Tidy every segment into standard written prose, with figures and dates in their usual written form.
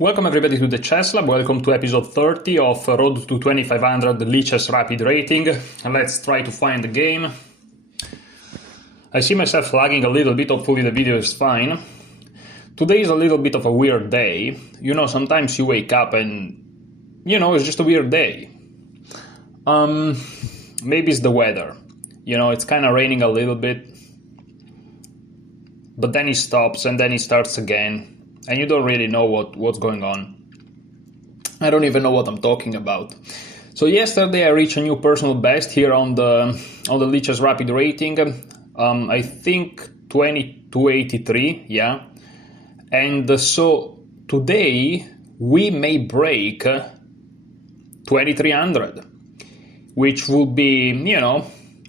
Welcome everybody to the Chess Lab, welcome to episode 30 of Road to 2500 Lichess Rapid Rating. And let's try to find the game. I see myself lagging a little bit, hopefully the video is fine. Today is a little bit of a weird day. You know, sometimes you wake up and, it's just a weird day. Maybe it's the weather. It's kind of raining a little bit. But then it stops and then it starts again. And you don't really know what's going on. I don't even know what I'm talking about. So yesterday I reached a new personal best here on the Lichess Rapid Rating. I think 2283, yeah. And so today we may break 2300, which will be,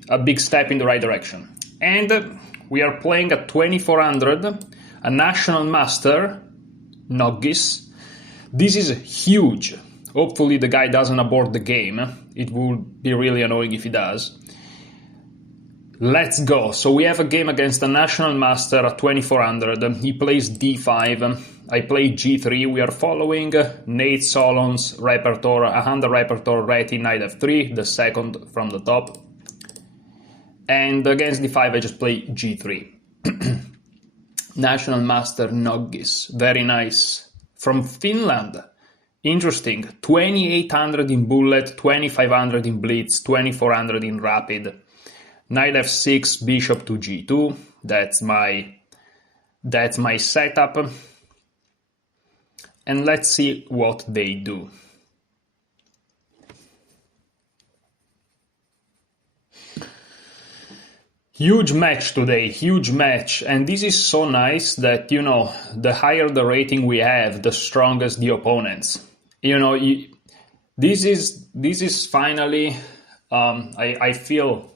a big step in the right direction. And we are playing at 2400. A national master, Noggis. This is huge. Hopefully the guy doesn't abort the game. It would be really annoying if he does. Let's go. So we have a game against a national master at 2400. He plays d5. I play g3. We are following Nate Solon's repertoire, a hand repertoire ready knight f3, the second from the top. And against d5 I just play g3. National Master Noggis, very nice. From Finland, interesting. 2800 in bullet, 2500 in blitz, 2400 in rapid. Knight f6, bishop to g2. That's my setup. And let's see what they do. Huge match today, huge match, and this is so nice that, the higher the rating we have, the strongest the opponents. This is finally, I feel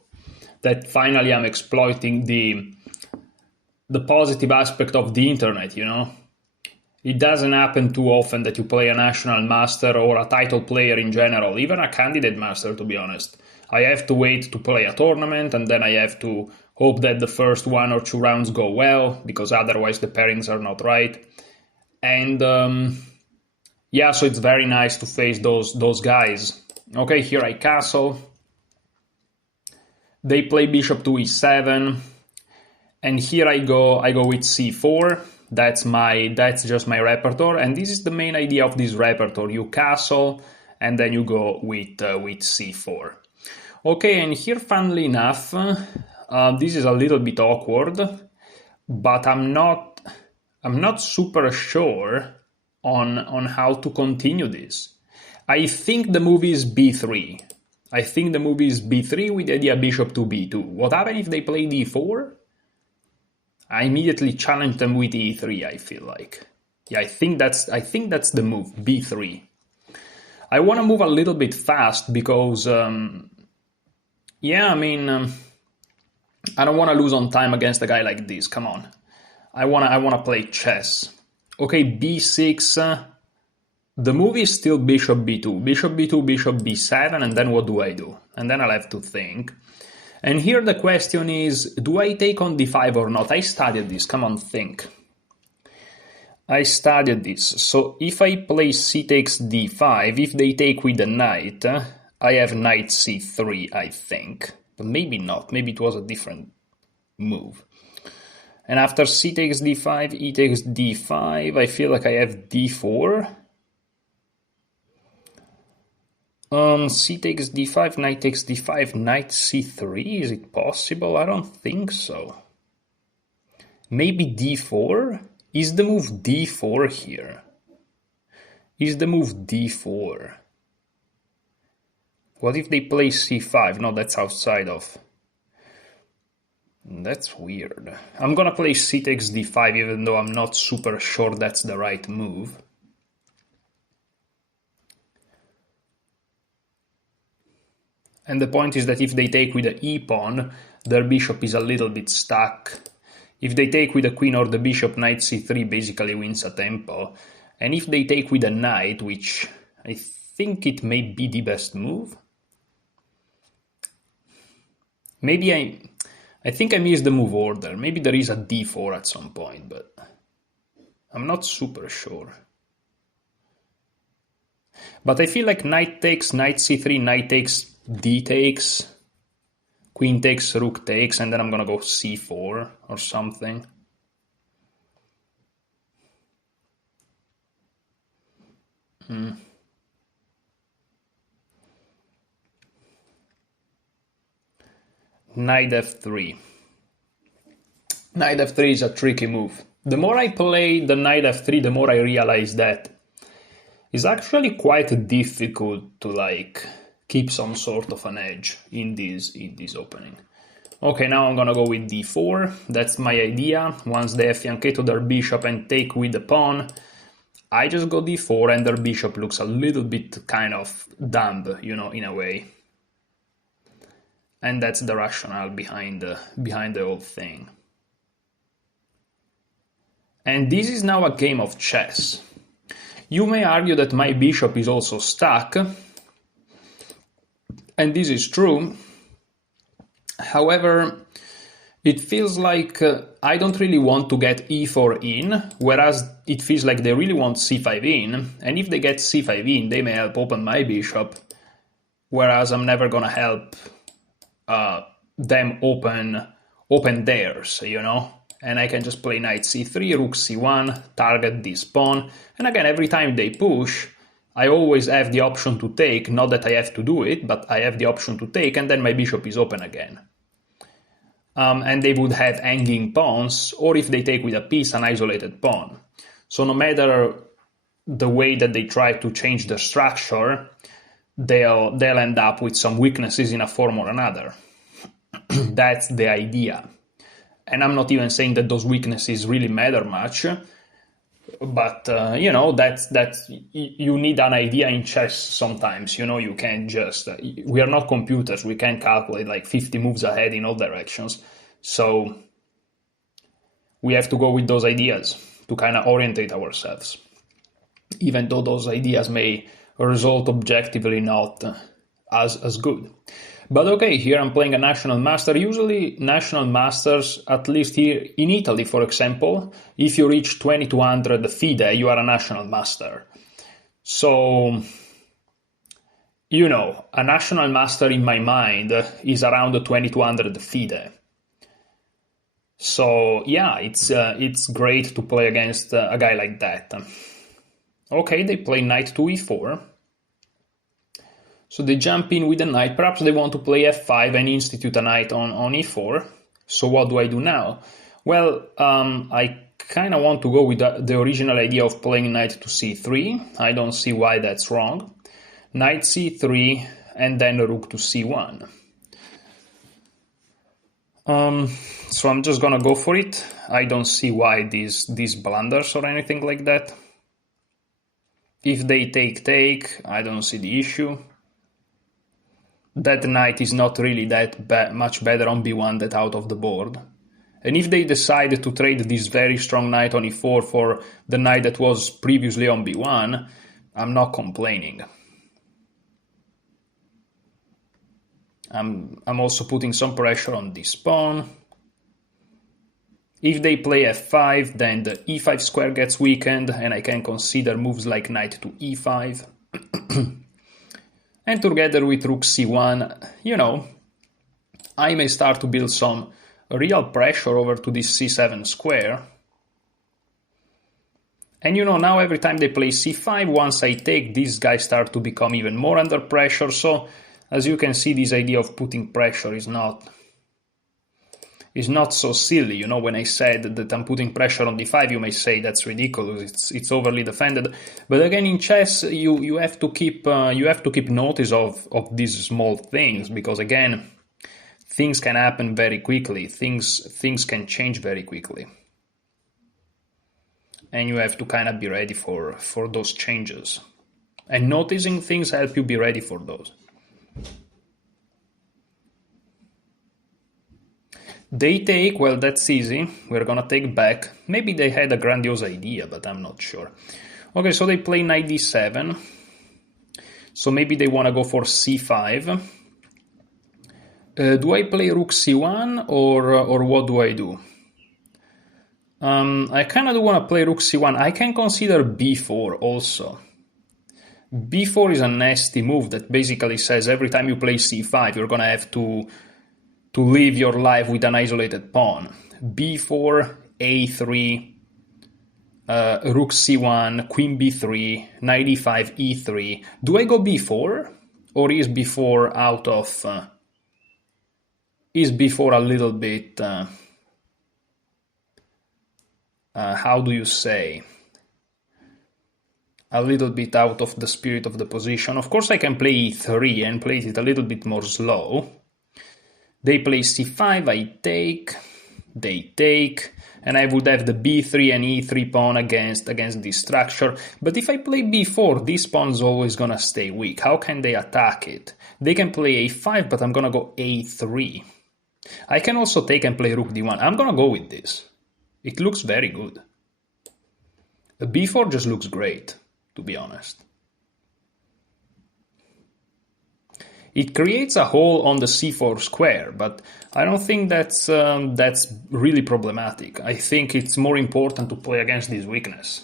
that finally I'm exploiting the positive aspect of the internet, It doesn't happen too often that you play a national master or a title player in general, even a candidate master, to be honest. I have to wait to play a tournament, and then I have to hope that the first 1 or 2 rounds go well, because otherwise the pairings are not right. And so it's very nice to face those guys. Okay, here I castle. They play bishop to e7, and here I go with c4. That's just my repertoire, and this is the main idea of this repertoire. You castle, and then you go with c4. Okay, and here, funnily enough, this is a little bit awkward, but I'm not super sure on how to continue this. I think the move is b3. I think the move is b3 with the idea bishop to b2. What happens if they play d4? I immediately challenge them with e3, I feel like. Yeah, I think that's the move, b3. I want to move a little bit fast because I don't want to lose on time against a guy like this. Come on. I want to play chess. Okay, b6. The move is still bishop b2. Bishop b2, bishop b7, and then what do I do? And then I'll have to think. And here the question is, do I take on d5 or not? I studied this. Come on, think. I studied this. So if I play c takes d5, if they take with the knight, I have knight c3, I think. But maybe not. Maybe it was a different move. And after c takes d5, e takes d5, I feel like I have d4. C takes d5, knight takes d5, knight c3. Is it possible? I don't think so. Maybe d4? Is the move d4 here? Is the move d4? What if they play c5? No, that's outside of. That's weird. I'm gonna play c takes d5 even though I'm not super sure that's the right move. And the point is that if they take with the e-pawn, their bishop is a little bit stuck. If they take with the queen or the bishop, knight c3 basically wins a tempo. And if they take with a knight, which I think it may be the best move. Maybe I think I missed the move order. Maybe there is a d4 at some point, but I'm not super sure. But I feel like knight takes, knight c3, knight takes, d takes, queen takes, rook takes, and then I'm gonna go c4 or something. Knight f3. Knight f3 is a tricky move. The more I play the knight f3, the more I realize that it's actually quite difficult to like keep some sort of an edge in this opening. Okay, now I'm gonna go with d4. That's my idea. Once they have fianchetto their bishop and take with the pawn, I just go d4 and their bishop looks a little bit kind of dumb, you know, in a way. And that's the rationale behind the whole thing. And this is now a game of chess. You may argue that my bishop is also stuck, and this is true. However, it feels like I don't really want to get e4 in, whereas it feels like they really want c5 in, and if they get c5 in, they may help open my bishop, whereas I'm never gonna help them open theirs, you know? And I can just play knight c3, rook c1, target this pawn, and again, every time they push, I always have the option to take, not that I have to do it, but I have the option to take, and then my bishop is open again. And they would have hanging pawns, or if they take with a piece, an isolated pawn. So no matter the way that they try to change the structure, they'll end up with some weaknesses in a form or another. That's the idea. And I'm not even saying that those weaknesses really matter much, but you know, that's you need an idea in chess sometimes. You know, you can't just we are not computers. We can't calculate like 50 moves ahead in all directions. So we have to go with those ideas to kind of orientate ourselves, even though those ideas may result objectively not as good. But okay, here I'm playing a National Master. Usually National Masters, at least here in Italy, for example, if you reach 2200 FIDE, you are a National Master. So, you know, a National Master in my mind is around 2200 FIDE. So, yeah, it's great to play against a guy like that. Okay, they play knight to e4. So they jump in with a knight. Perhaps they want to play f5 and institute a knight on e4. So what do I do now? Well, I kind of want to go with the original idea of playing knight to c3. I don't see why that's wrong. Knight c3 and then rook to c1. So I'm just gonna go for it. I don't see why these blunders or anything like that. If they take, I don't see the issue. That knight is not really that much better on b1 than out of the board. And if they decide to trade this very strong knight on e4 for the knight that was previously on b1, I'm not complaining. I'm also putting some pressure on this pawn. If they play f5, then the e5 square gets weakened, and I can consider moves like knight to e5. And together with rook c1, you know, I may start to build some real pressure over to this c7 square. And you know, now every time they play c5, once I take, these guys start to become even more under pressure. So, as you can see, this idea of putting pressure is not so silly. You know, when I said that I'm putting pressure on d5, you may say that's ridiculous. It's overly defended. But again, in chess, you have to keep notice of these small things, because again, things can happen very quickly. Things can change very quickly, and you have to kind of be ready for those changes. And noticing things help you be ready for those. They take, well, that's easy. We're gonna take back. Maybe they had a grandiose idea, but I'm not sure. Okay, so they play knight d7. So maybe they want to go for c5. Do I play rook c1 or what do I do? I kind of do want to play rook c1. I can consider b4 also, b4 is a nasty move that basically says every time you play c5, you're gonna have to live your life with an isolated pawn. b4, a3, rook c1, queen b3, knight e5, e3. Do I go b4? Or is b4 out of... is b4 a little bit... how do you say? A little bit out of the spirit of the position. Of course I can play e3 and play it a little bit more slow. They play c5, I take, they take, and I would have the b3 and e3 pawn against this structure. But if I play b4, this pawn is always gonna stay weak. How can they attack it? They can play a5, but I'm gonna go a3. I can also take and play rook d1. I'm gonna go with this. It looks very good. The b4 just looks great, to be honest. It creates a hole on the c4 square, but I don't think that's really problematic. I think it's more important to play against this weakness.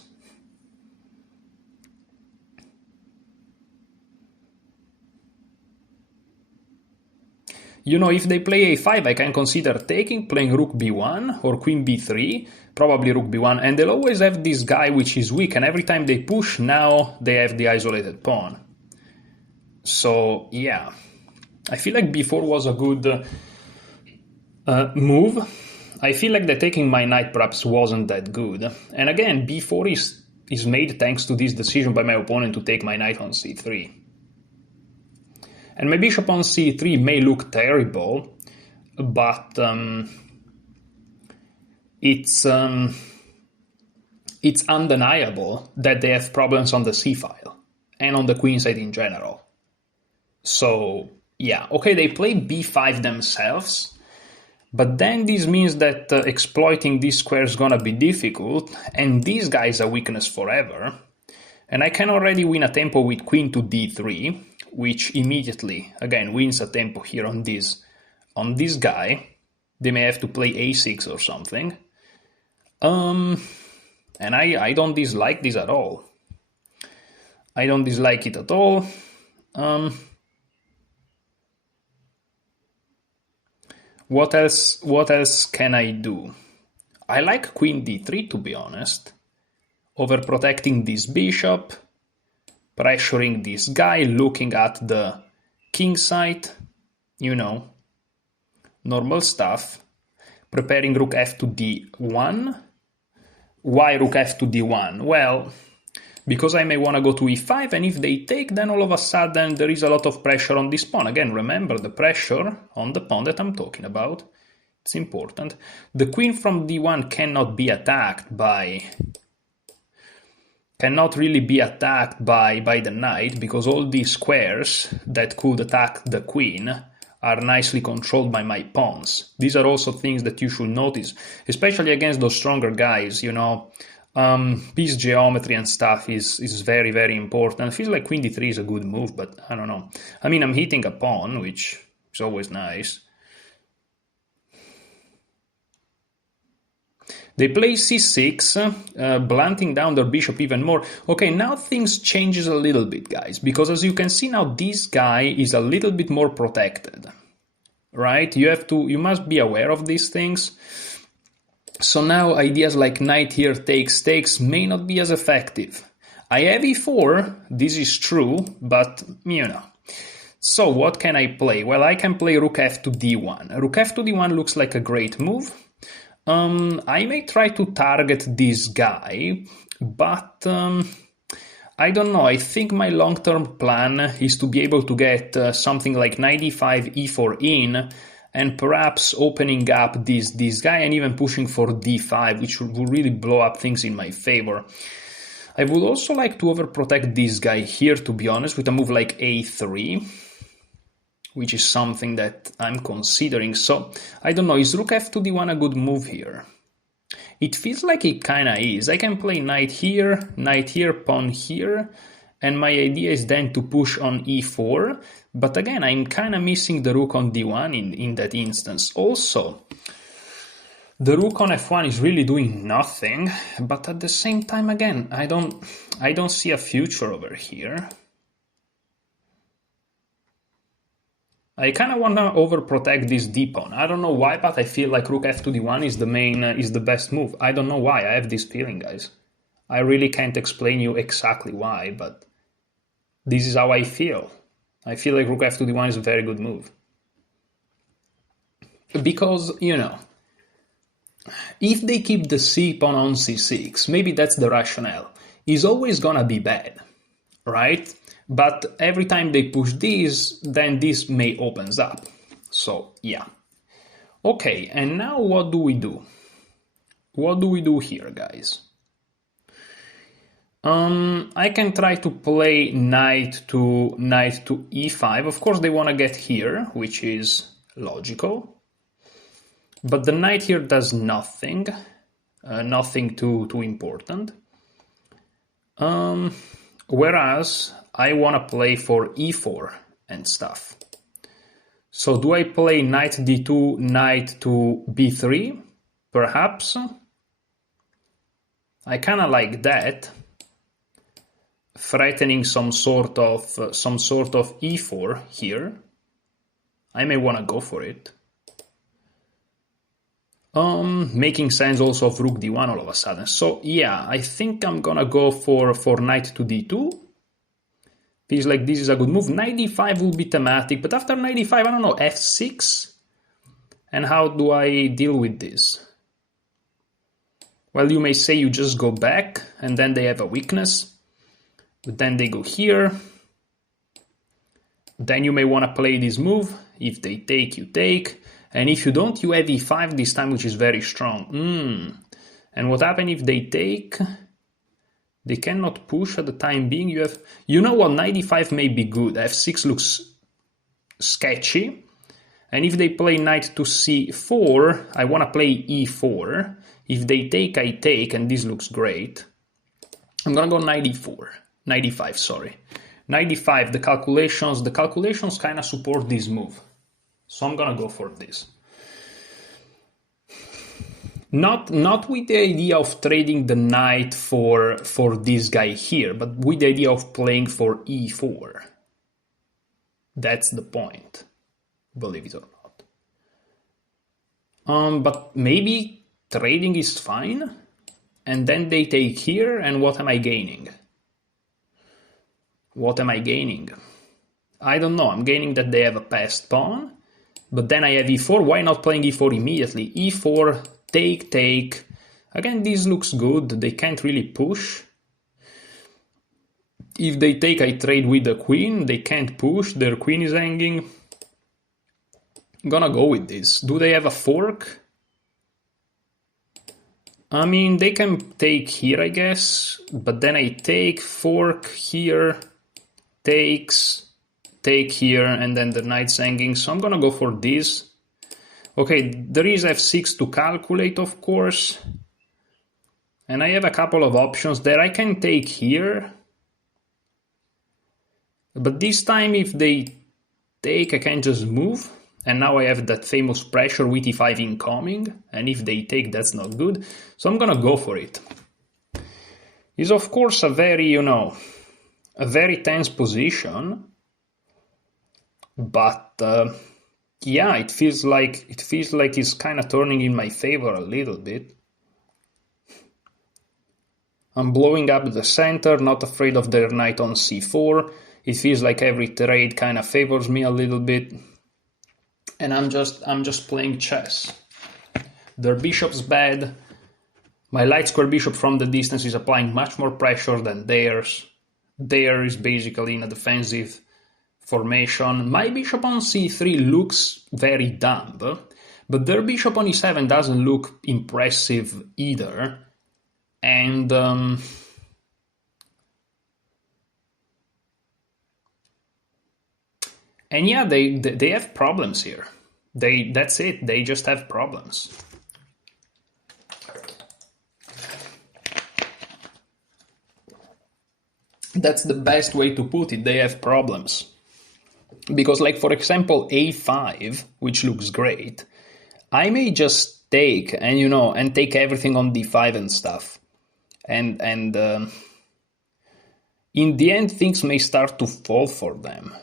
You know, if they play a5, I can consider taking, playing rook b1 or queen b3, probably rook b1, and they'll always have this guy which is weak, and every time they push, now they have the isolated pawn. So, yeah, I feel like b4 was a good move. I feel like the taking my knight perhaps wasn't that good. And again, b4 is made thanks to this decision by my opponent to take my knight on c3. And my bishop on c3 may look terrible, but it's undeniable that they have problems on the c-file and on the queen side in general. So, yeah, okay, they play b5 themselves, but then this means that exploiting this square is gonna be difficult, and this guy is a weakness forever. And I can already win a tempo with queen to d3, which immediately, again, wins a tempo here on this guy. They may have to play a6 or something. And I don't dislike this at all. I don't dislike it at all. What else can I do? I like queen d3, to be honest. Overprotecting this bishop, pressuring this guy, looking at the king side, you know, normal stuff. Preparing rook f to d1. Why rook f to d1? Well, because I may want to go to e5, and if they take, then all of a sudden there is a lot of pressure on this pawn. Again, remember the pressure on the pawn that I'm talking about. It's important. The queen from d1 cannot be attacked by... cannot really be attacked by the knight, because all these squares that could attack the queen are nicely controlled by my pawns. These are also things that you should notice, especially against those stronger guys, you know. Piece geometry and stuff is very, very important. I feel like queen d3 is a good move, but I don't know. I mean, I'm hitting a pawn, which is always nice. They play c6, blunting down their bishop even more. Okay, now things changes a little bit, guys, because as you can see now, this guy is a little bit more protected, right? You must be aware of these things. So now ideas like knight here takes may not be as effective. I have e4, this is true, but, you know. So what can I play? Well, I can play rook f to d1. Rook f to d1 looks like a great move. I may try to target this guy, but I don't know. I think my long-term plan is to be able to get something like knight e5, e4 in, and perhaps opening up this guy and even pushing for d5, which will really blow up things in my favor. I would also like to overprotect this guy here, to be honest, with a move like a3. Which is something that I'm considering. So, I don't know, is rook f to d1 a good move here? It feels like it kinda is. I can play knight here, pawn here, and my idea is then to push on e4, but again, I'm kinda missing the rook on d1 in that instance. Also, the rook on f1 is really doing nothing, but at the same time, again, I don't see a future over here. I kind of want to overprotect this d-pawn. I don't know why, but I feel like rook f to d1 is the main, is the best move. I don't know why. I have this feeling, guys. I really can't explain you exactly why, but this is how I feel. I feel like rook f to d1 is a very good move. Because, you know, if they keep the c pawn on c6, maybe that's the rationale. It's always gonna be bad, right? But every time they push this, then this may opens up. So, yeah. Okay, and now what do we do? What do we do here, guys? I can try to play knight to e5. Of course, they want to get here, which is logical. But the knight here does nothing. Nothing too important. Whereas I want to play for e4 and stuff. So do I play knight d2, knight to b3? Perhaps. I kind of like that, threatening some sort of e4 here. I may want to go for it. Making sense also of rook d1 all of a sudden. So yeah, I think I'm gonna go for knight to d2. Feels like this is a good move. Knight d5 will be thematic, but after knight d5, I don't know, f6? And how do I deal with this? Well, you may say you just go back, and then they have a weakness. But then they go here. Then you may want to play this move. If they take, you take. And if you don't, you have e5 this time, which is very strong. And what happens if they take? They cannot push at the time being. You know what, knight e5 may be good. f6 looks sketchy. And if they play knight to c4, I want to play e4. If they take, I take, and this looks great. I'm gonna go knight e4. Knight e5, sorry. Knight e5, the calculations kind of support this move. So I'm gonna go for this. Not with the idea of trading the knight for this guy here, but with the idea of playing for e4. That's the point, believe it or not. But maybe trading is fine, and then they take here, and what am I gaining? What am I gaining? I don't know. I'm gaining that they have a passed pawn, but then I have e4. Why not playing e4 immediately? e4, take. Again, this looks good. They can't really push. If they take, I trade with the queen. They can't push. Their queen is hanging. I'm gonna go with this. Do they have a fork? I mean, they can take here, I guess. But then I take, fork here, takes, take here, and then the knight's hanging. So I'm gonna go for this. Okay, there is f6 to calculate, of course. And I have a couple of options there. I can take here. But this time, if they take, I can just move. And now I have that famous pressure with e5 incoming. And if they take, that's not good. So I'm gonna go for it. It's of course a very, a very tense position. But yeah, it feels like it's kind of turning in my favor a little bit. I'm blowing up the center, not afraid of their knight on c4. It feels like every trade kind of favors me a little bit. And I'm just playing chess. Their bishop's bad. My light square bishop from the distance is applying much more pressure than theirs. Theirs is basically in a defensive formation. My bishop on c3 looks very dumb, but their bishop on e7 doesn't look impressive either. And yeah, they have problems here. That's it. They just have problems. That's the best way to put it. They have problems. Because, like, for example, a5, which looks great, I may just take and take everything on d5 and stuff. And in the end, things may start to fall for them.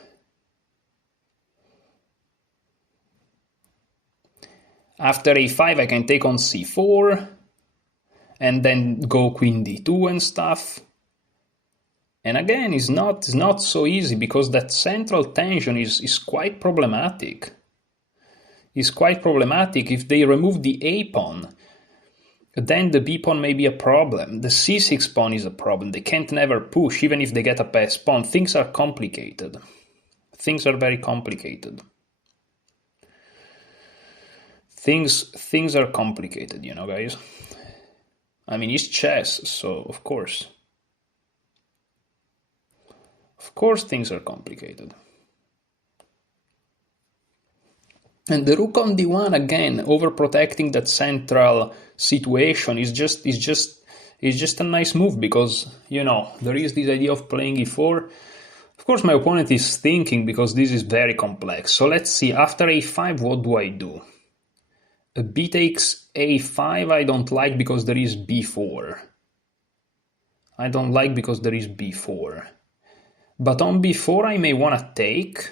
After a5 I can take on c4, and then go queen d2 and stuff. And again, it's not so easy, because that central tension is quite problematic. It's quite problematic. If they remove the a pawn, then the b pawn may be a problem. The c6 pawn is a problem. They can't never push, even if they get a pass pawn. Things are complicated. Things are very complicated. Things are complicated, you know, guys. I mean, it's chess, so of course. Of course things are complicated. And the rook on d1, again, overprotecting that central situation is just a nice move, because, you know, there is this idea of playing e4. Of course, my opponent is thinking, because this is very complex. So let's see, after a5, what do I do? B takes a5 I don't like, because there is b4. I don't like because there is b4. But on b4 I may want to take.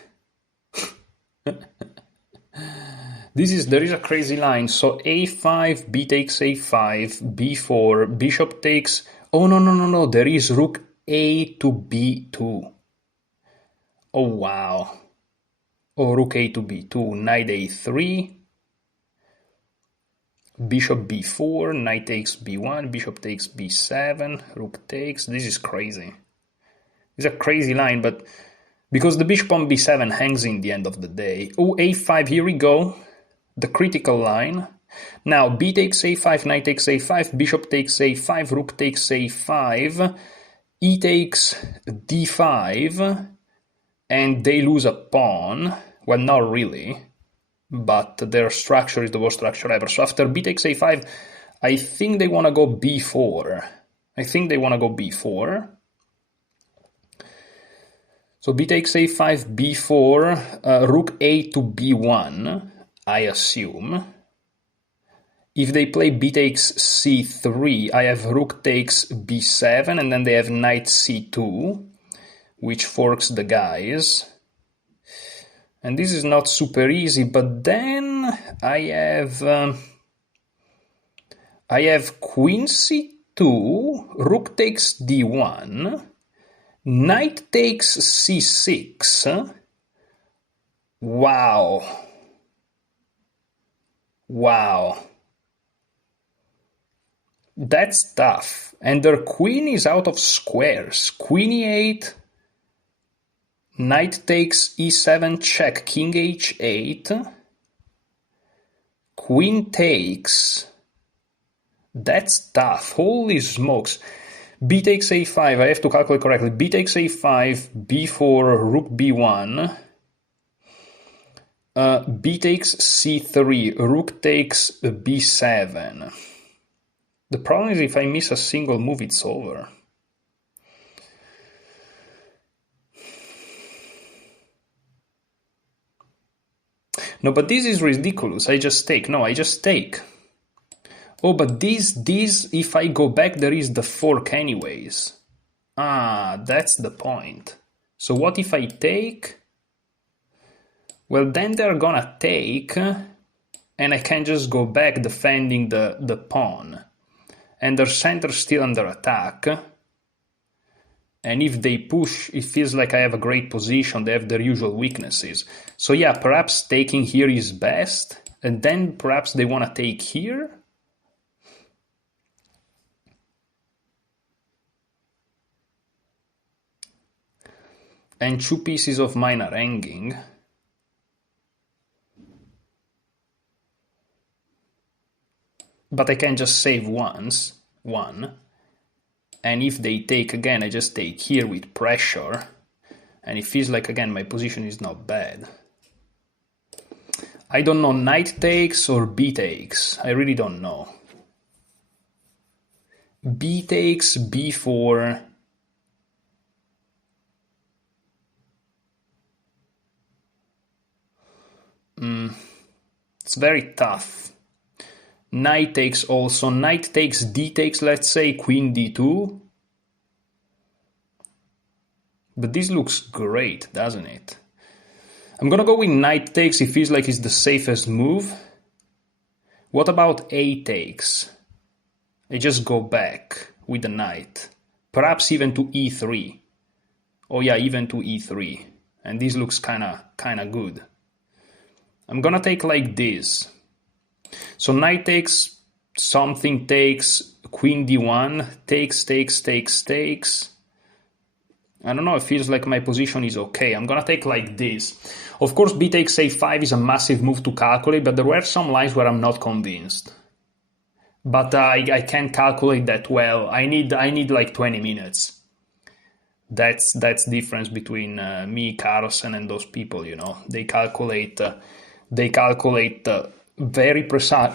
There is a crazy line. So a5, b takes a5, b4, bishop takes... Oh, no. There is rook a to b2. Oh, wow. Oh, rook a to b2, knight a3, bishop b4, knight takes b1, bishop takes b7, rook takes. This is crazy. It's a crazy line, but because the bishop on b7 hangs in the end of the day. Oh, a5, here we go. The critical line. Now, b takes a5, knight takes a5, bishop takes a5, rook takes a5, e takes d5, and they lose a pawn. Well, not really, but their structure is the worst structure ever. So after b takes a5, I think they want to go b4. So b takes a5, b4, rook a to b1, I assume. If they play b takes c3, I have rook takes b7, and then they have knight c2, which forks the guys. And this is not super easy, but then I have queen c2, rook takes d1, knight takes c6. Wow. That's tough. And their queen is out of squares. Queen e8, knight takes e7 check, king h8, queen takes. That's tough. Holy smokes. B takes a5, I have to calculate correctly. B takes a5, b4, rook b1. B takes c3, rook takes b7. The problem is if I miss a single move, it's over. No, but this is ridiculous. I just take. Oh, but this, if I go back, there is the fork anyways. Ah, that's the point. So what if I take? Well, then they're gonna take, and I can just go back defending the pawn. And their center's still under attack. And if they push, it feels like I have a great position. They have their usual weaknesses. So yeah, perhaps taking here is best. And then perhaps they want to take here. And two pieces of mine are hanging. But I can just save one. And if they take again, I just take here with pressure. And it feels like, again, my position is not bad. I don't know, knight takes or b takes. I really don't know. B takes, b4. It's very tough. Knight takes also. Knight takes, d takes, let's say, queen d2. But this looks great, doesn't it? I'm gonna go with knight takes. It feels like it's the safest move. What about a takes? I just go back with the knight. Perhaps even to e3. Oh yeah, even to e3. And this looks kinda good. I'm gonna take like this. So knight takes, something takes, queen d1, takes. I don't know, it feels like my position is okay. I'm gonna take like this. Of course, b takes a5 is a massive move to calculate, but there were some lines where I'm not convinced. But I can't calculate that well. I need like 20 minutes. That's difference between me, Carlsen, and those people. You know, they calculate very precise.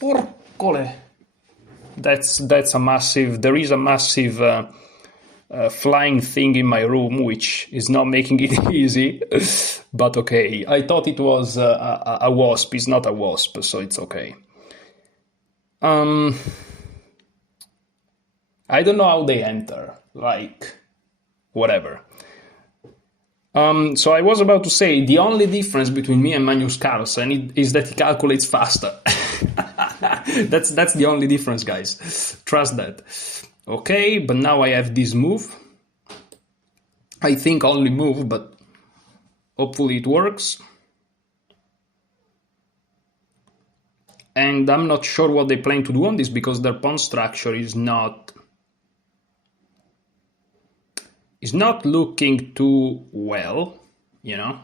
Porcole. That's a massive. There is a massive flying thing in my room, which is not making it easy. But okay, I thought it was a wasp. It's not a wasp, so it's okay. I don't know how they enter. Like, whatever. So I was about to say the only difference between me and Magnus Carlsen is that he calculates faster. That's the only difference, guys. Trust that. Okay, but now I have this move. I think only move, but hopefully it works. And I'm not sure what they plan to do on this because their pawn structure is not looking too well, you know.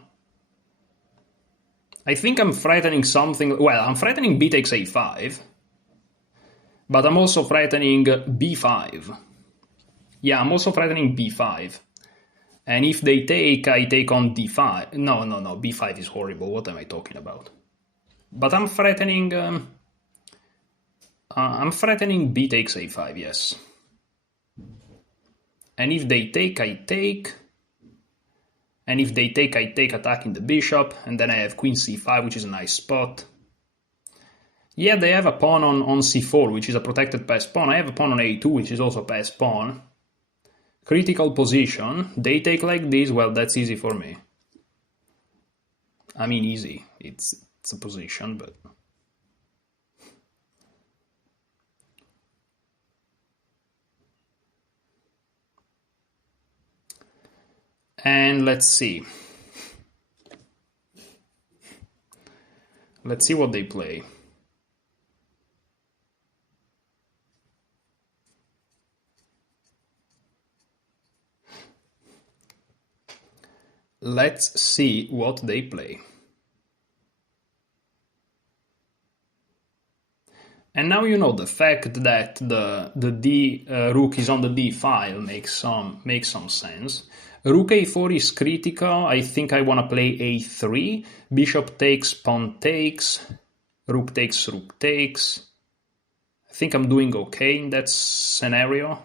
I think I'm threatening something. Well, I'm threatening b takes a5, but I'm also threatening b5. Yeah, I'm also threatening b5. And if they take, I take on d5. No, b5 is horrible. What am I talking about? But I'm threatening b takes a5, yes. And if they take, I take. And if they take, I take, attacking the bishop. And then I have queen c5, which is a nice spot. Yeah, they have a pawn on c4, which is a protected passed pawn. I have a pawn on a2, which is also a passed pawn. Critical position. They take like this. Well, that's easy for me. I mean, easy. It's a position, but... And let's see. Let's see what they play. Let's see what they play. And now you know the fact that the D rook is on the D file makes some sense. Rook a4 is critical. I think I want to play a3. Bishop takes, pawn takes. Rook takes, rook takes. I think I'm doing okay in that scenario.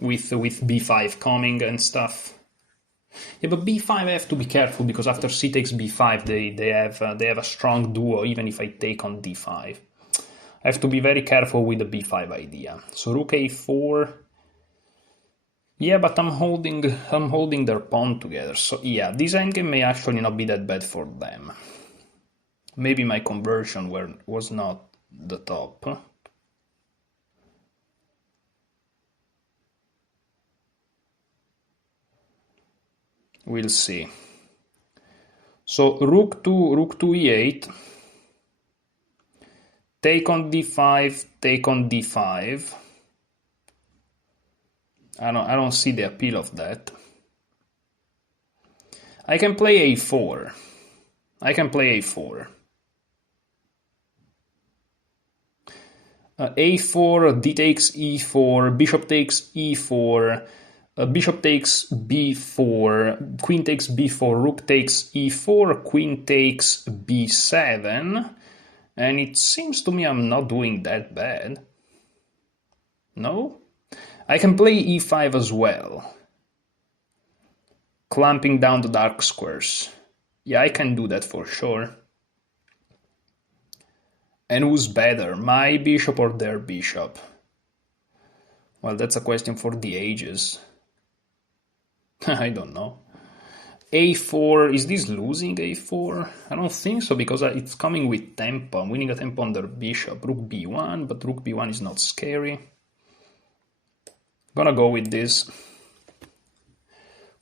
With b5 coming and stuff. Yeah, but b5 I have to be careful because after c takes b5 they have a strong duo even if I take on d5. I have to be very careful with the b5 idea. So rook a4. Yeah, but I'm holding their pawn together. So yeah, this endgame may actually not be that bad for them. Maybe my conversion was not the top. We'll see. So rook to e8. Take on d5, take on d5. I don't see the appeal of that. I can play a4. A4, d takes e4, bishop takes e4, bishop takes b4, queen takes b4, rook takes e4, queen takes b7, and it seems to me I'm not doing that bad. No? I can play e5 as well, clamping down the dark squares. Yeah, I can do that for sure. And who's better, my bishop or their bishop? Well, that's a question for the ages. I don't know. a4, is this losing a4? I don't think so, because it's coming with tempo. I'm winning a tempo on their bishop. Rook b1, but rook b1 is not scary. Gonna go with this.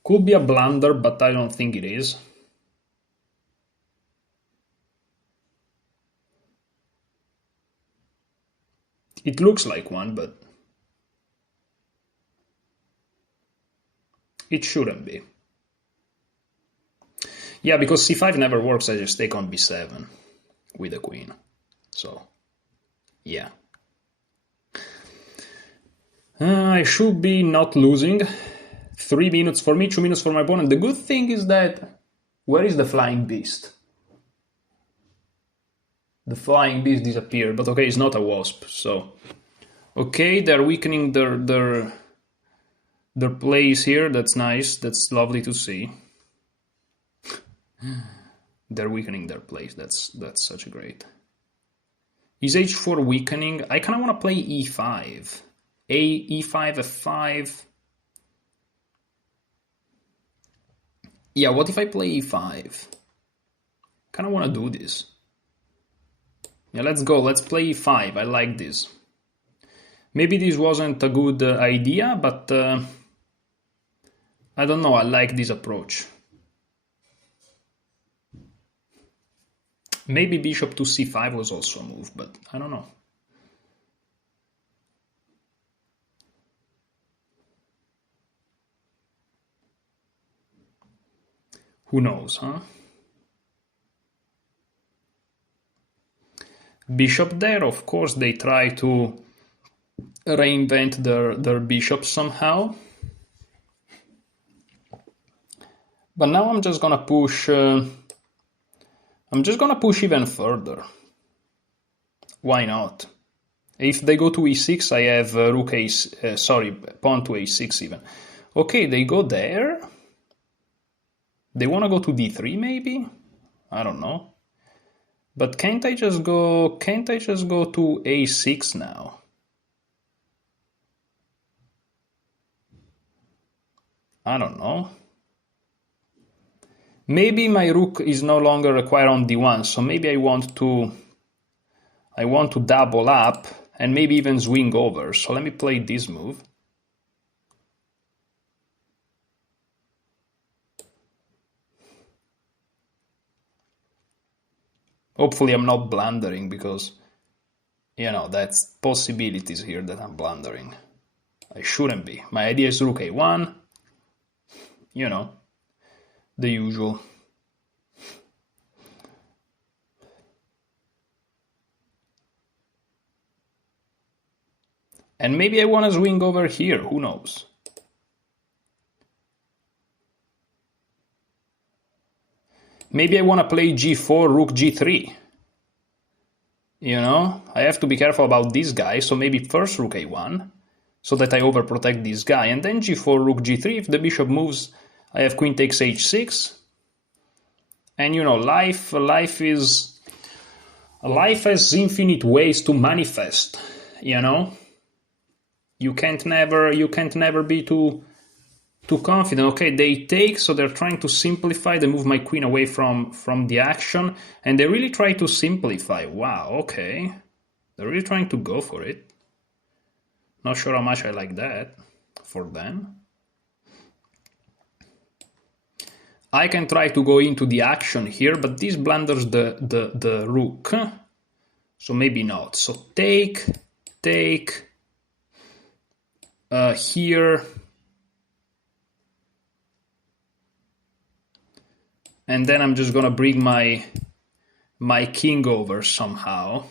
Could be a blunder, but I don't think it is. It looks like one, but it shouldn't be. Yeah, because c5 never works, I just take on b7 with the queen. So, yeah. I should be not losing. 3 minutes for me, 2 minutes for my opponent. The good thing is that, where is the flying beast? The flying beast disappeared, but okay, it's not a wasp, so... Okay, they're weakening their plays here, that's nice, that's lovely to see. They're weakening their plays, that's such a great. Is h4 weakening? I kind of want to play e5. E5, f5... Yeah, what if I play e5? Kind of want to do this. Yeah, let's go. Let's play e5. I like this. Maybe this wasn't a good idea, but I don't know. I like this approach. Maybe bishop to c5 was also a move, but I don't know. Who knows, huh? Bishop there, of course, they try to reinvent their bishop somehow. But now I'm just gonna push... I'm just gonna push even further. Why not? If they go to e6, I have rook a... pawn to a6 even. Okay, they go there. They want to go to d3 maybe? I don't know. But can't I just go to a6 now? I don't know. Maybe my rook is no longer required on d1, so maybe I want to double up and maybe even swing over. So let me play this move. Hopefully I'm not blundering, because, you know, that's possibilities here that I'm blundering. I shouldn't be. My idea is rook a1, you know, the usual. And maybe I want to swing over here, who knows? Maybe I want to play g4, rook g3. You know, I have to be careful about this guy, so maybe first rook a1, so that I overprotect this guy, and then g4, rook g3. If the bishop moves, I have queen takes h6. And you know, life has infinite ways to manifest, you know? You can't never be too confident. Okay, they take, so they're trying to simplify. They move my queen away from the action, and they really try to simplify. Wow, okay. They're really trying to go for it. Not sure how much I like that for them. I can try to go into the action here, but this blunders the rook. So maybe not. So take, here, and then I'm just gonna bring my king over somehow.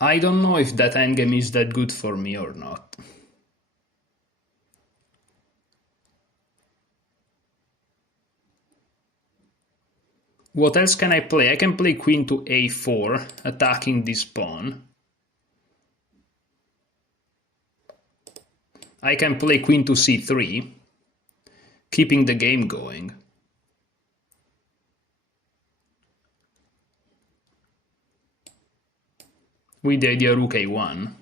I don't know if that endgame is that good for me or not. What else can I play? I can play queen to a4, attacking this pawn. I can play queen to c3, keeping the game going. With the idea rook a1.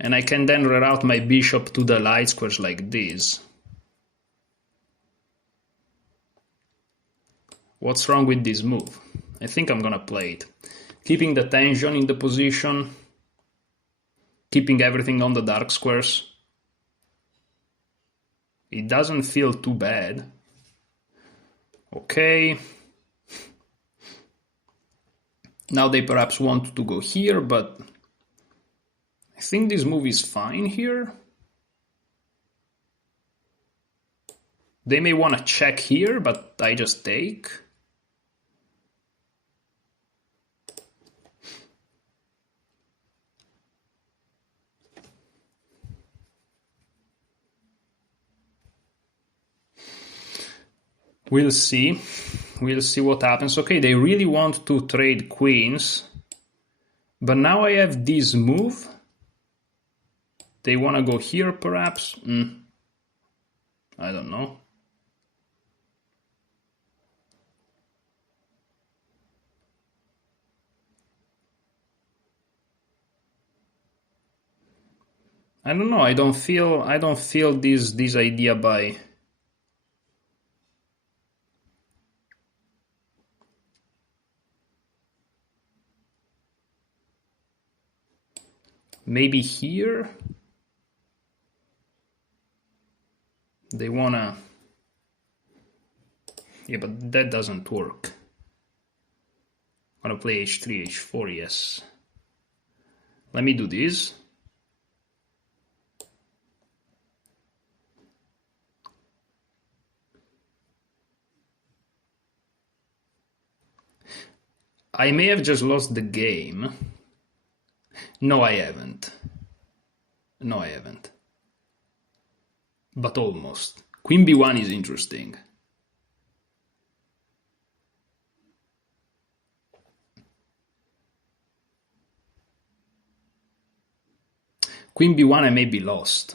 And I can then reroute my bishop to the light squares like this. What's wrong with this move? I think I'm gonna play it. Keeping the tension in the position, keeping everything on the dark squares. It doesn't feel too bad. Okay. Now they perhaps want to go here, but I think this move is fine here. They may want to check here, but I just take. We'll see. We'll see what happens. Okay, they really want to trade queens. But now I have this move. They want to go here, perhaps? I don't know. I don't know. I don't feel this idea by... Maybe here? They wanna... Yeah, but that doesn't work. Wanna play h3, h4, yes. Let me do this. I may have just lost the game. No, I haven't. No, I haven't. But almost. Queen b1 is interesting. Queen b1 I may be lost.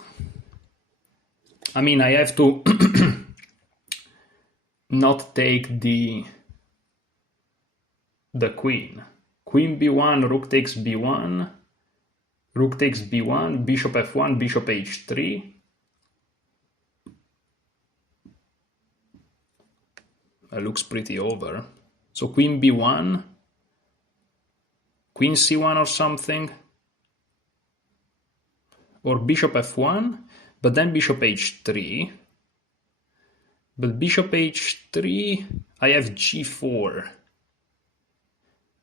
I mean, I have to not take the queen. Queen b1, rook takes b1, rook takes b1, bishop f1, bishop h3. It looks pretty over. So queen b1, queen c1 or something, or bishop f1, but then bishop h3. But bishop h3, I have g4.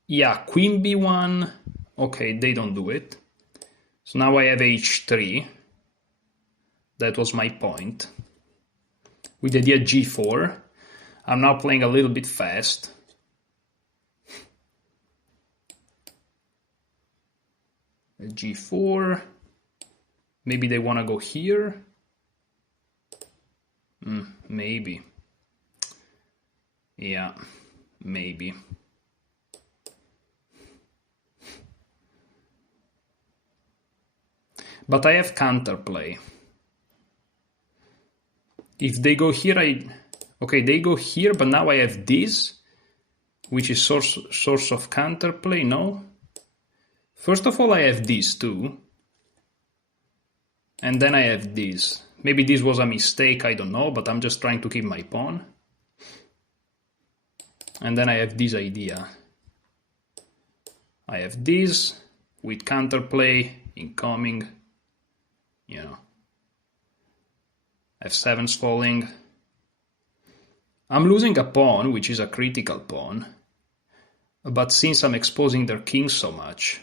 Yeah, queen b1, okay, they don't do it. So now I have h3. That was my point. With the idea g4, I'm now playing a little bit fast. G4, maybe they want to go here. Maybe. Yeah, maybe. But I have counterplay. If they go here, okay, they go here, but now I have this, which is source of counterplay, no? First of all, I have this too. And then I have this. Maybe this was a mistake, I don't know, but I'm just trying to keep my pawn. And then I have this idea. I have this with counterplay incoming, you know. f7's falling. I'm losing a pawn, which is a critical pawn. But since I'm exposing their king so much,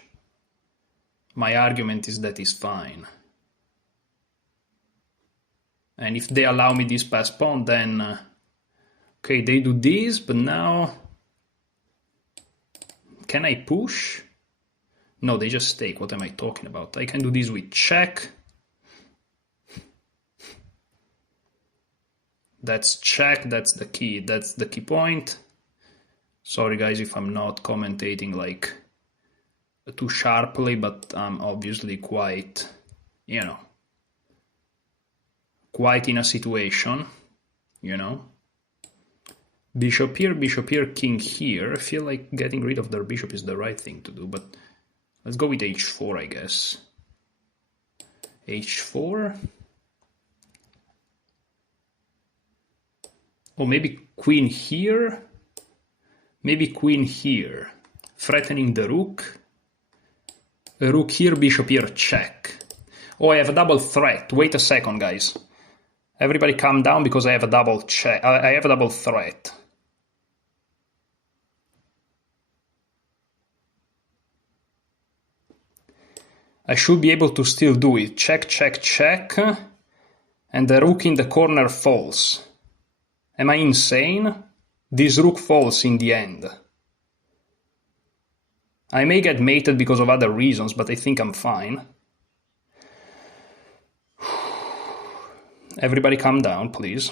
my argument is that it's fine. And if they allow me this pass pawn, then... okay, they do this, but now... can I push? No, they just take. What am I talking about? I can do this with check. That's check, that's the key point. Sorry guys if I'm not commentating like too sharply, but I'm obviously quite, you know, quite in a situation, you know. Bishop here, king here. I feel like getting rid of their bishop is the right thing to do, but let's go with h4, I guess. h4. Or maybe queen here. Maybe queen here, threatening the rook. A rook here, bishop here, check. Oh, I have a double threat. Wait a second, guys. Everybody calm down because I have a double check. I have a double threat. I should be able to still do it. Check, check, check. And the rook in the corner falls. Am I insane? This rook falls in the end. I may get mated because of other reasons, but I think I'm fine. Everybody calm down, please.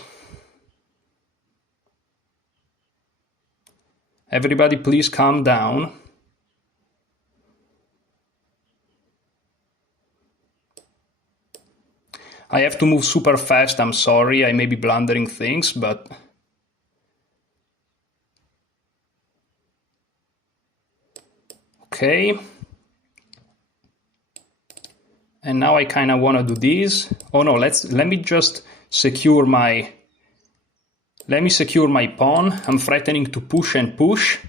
Everybody please calm down. I have to move super fast, I'm sorry, I may be blundering things, but... Okay. And now I kind of want to do this. Oh no, let me just secure my... Let me secure my pawn. I'm threatening to push and push.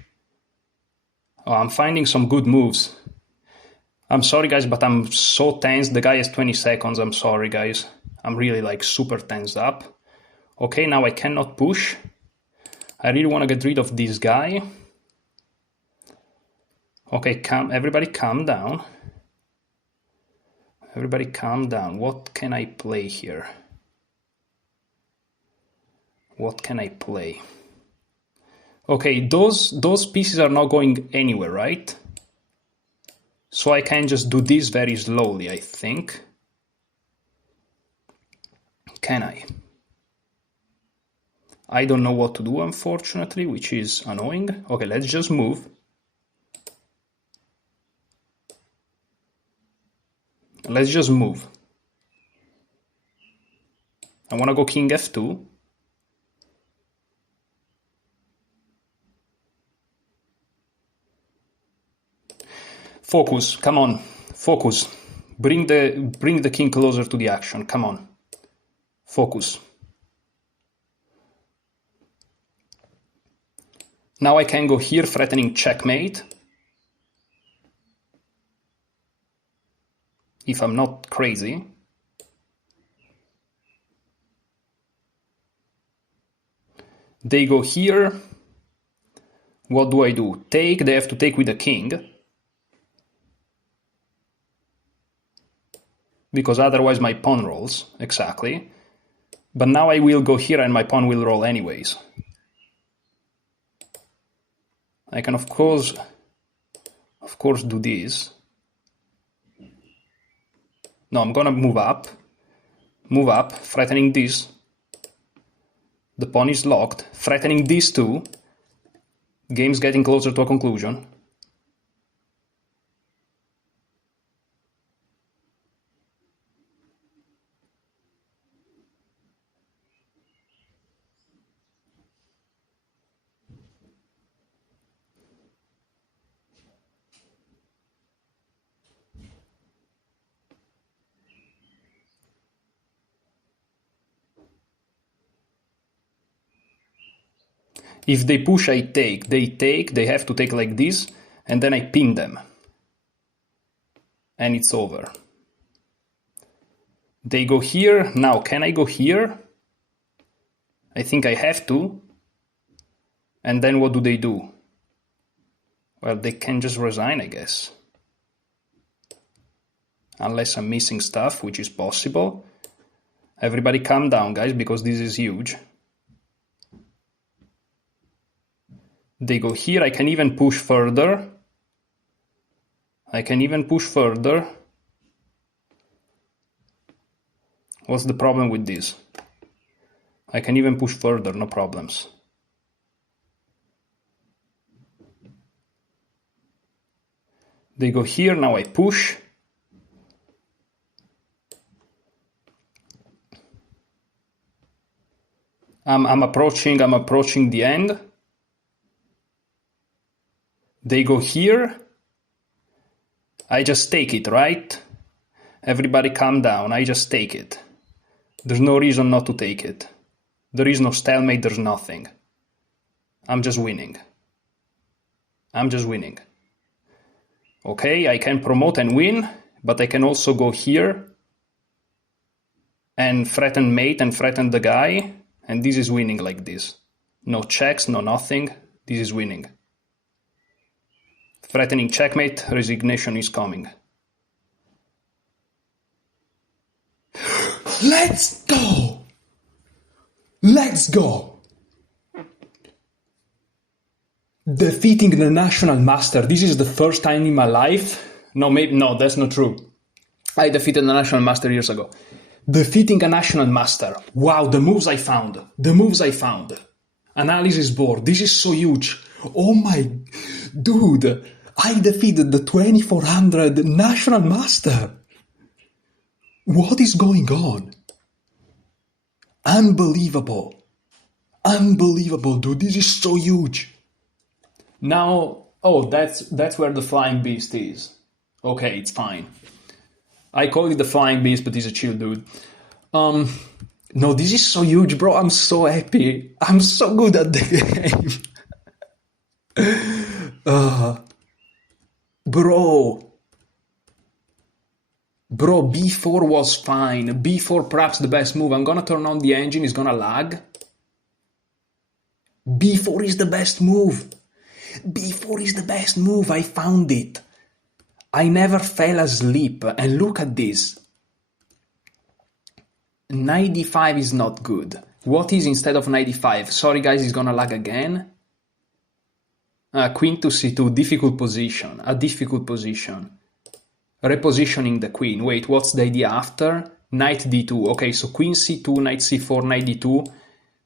Oh, I'm finding some good moves. I'm sorry guys, but I'm so tense. The guy has 20 seconds. I'm sorry guys. I'm really like super tensed up. Okay, now I cannot push. I really want to get rid of this guy. Okay, everybody calm down. Everybody calm down. What can I play here? What can I play? Okay, those pieces are not going anywhere, right? So I can just do this very slowly, I think. Can I? I don't know what to do, unfortunately, which is annoying. Okay, let's just move. Let's just move. I want to go king f2. Focus, come on, focus. Bring the king closer to the action, come on. Focus. Now I can go here threatening checkmate. If I'm not crazy. They go here. What do? Take, they have to take with the king. Because otherwise my pawn rolls, exactly. But now I will go here and my pawn will roll anyways. I can of course do this. No, I'm gonna move up, threatening this. The pawn is locked, threatening these two. Game's getting closer to a conclusion. If they push, I take. They take, they have to take like this, and then I pin them. And it's over. They go here. Now, can I go here? I think I have to. And then what do? Well, they can just resign, I guess. Unless I'm missing stuff, which is possible. Everybody calm down, guys, because this is huge. They go here. I can even push further. What's the problem with this? I can even push further, no problems. They go here. Now I push. I'm approaching the end. They go here. I just take it, right? Everybody calm down. I just take it. There's no reason not to take it. There is no stalemate, there's nothing. I'm just winning. I'm just winning. Okay, I can promote and win, but I can also go here and threaten mate and threaten the guy, and this is winning like this. No checks, no nothing. This is winning. Threatening checkmate, resignation is coming. Let's go! Let's go! Defeating the National Master. This is the first time in my life. No, that's not true. I defeated the National Master years ago. Defeating a National Master. Wow, the moves I found. The moves I found. Analysis board. This is so huge. Oh my... Dude, I defeated the 2400 National Master. What is going on? Unbelievable. Unbelievable, dude. This is so huge. Now, that's where the Flying Beast is. Okay, it's fine. I call it the Flying Beast, but he's a chill dude. No, this is so huge, bro. I'm so happy. I'm so good at the game. Bro, B4 was fine. B4 perhaps the best move. I'm gonna turn on the engine, it's gonna lag. B4 is the best move. B4 is the best move, I found it. I never fell asleep, and look at this. Knight d5 is not good. What is instead of knight d5? Sorry guys, it's gonna lag again. Queen to c2, difficult position. A difficult position. Repositioning the queen. Wait, what's the idea after? Knight d2. Okay, so queen c2, knight c4, knight d2.